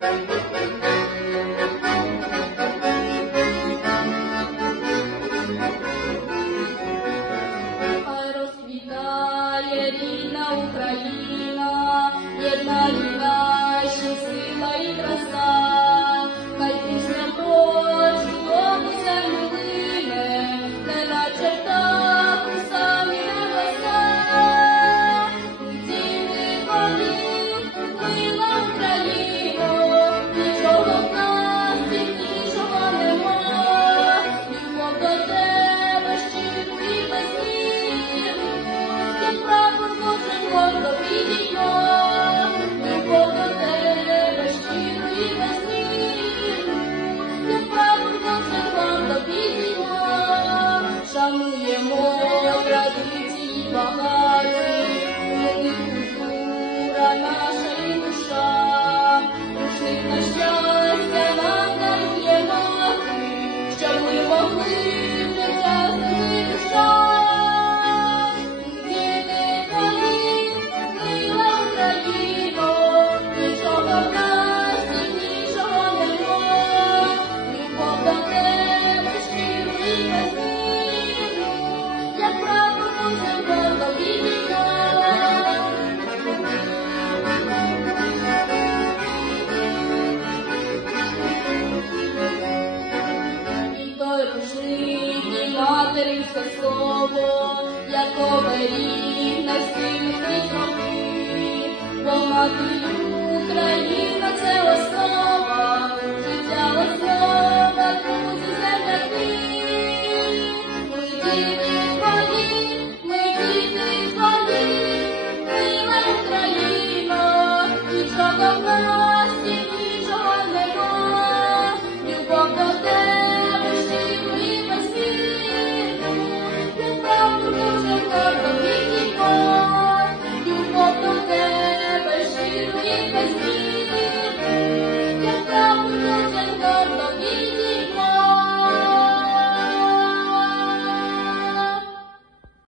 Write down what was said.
Хай розквітає рідна Україна, єднає наші сила і краса, хай пісня про чудову землю лине, неначе птах у самі небеса. Діти колін, мила Україно, нічого в нас світлішого нема, любов до тебе щиру і безмірну, як прапор кожен гордо підійма. Любов до тебе щиру і безмірну, як прапор кожен гордо підійма. Шануємо традиції багаті, у них культура наша і душа. Рушник на щастя нам дарує мати, щоб ми могли життя свої душа. Діти колін, мила Україно, нічого в нас світлішого нема. Любов до тебе щиру і безмірну, як прапор кожен гордо підійма. І той рушник, і материнське слово, як оберіг на всі роки, бо мати Україна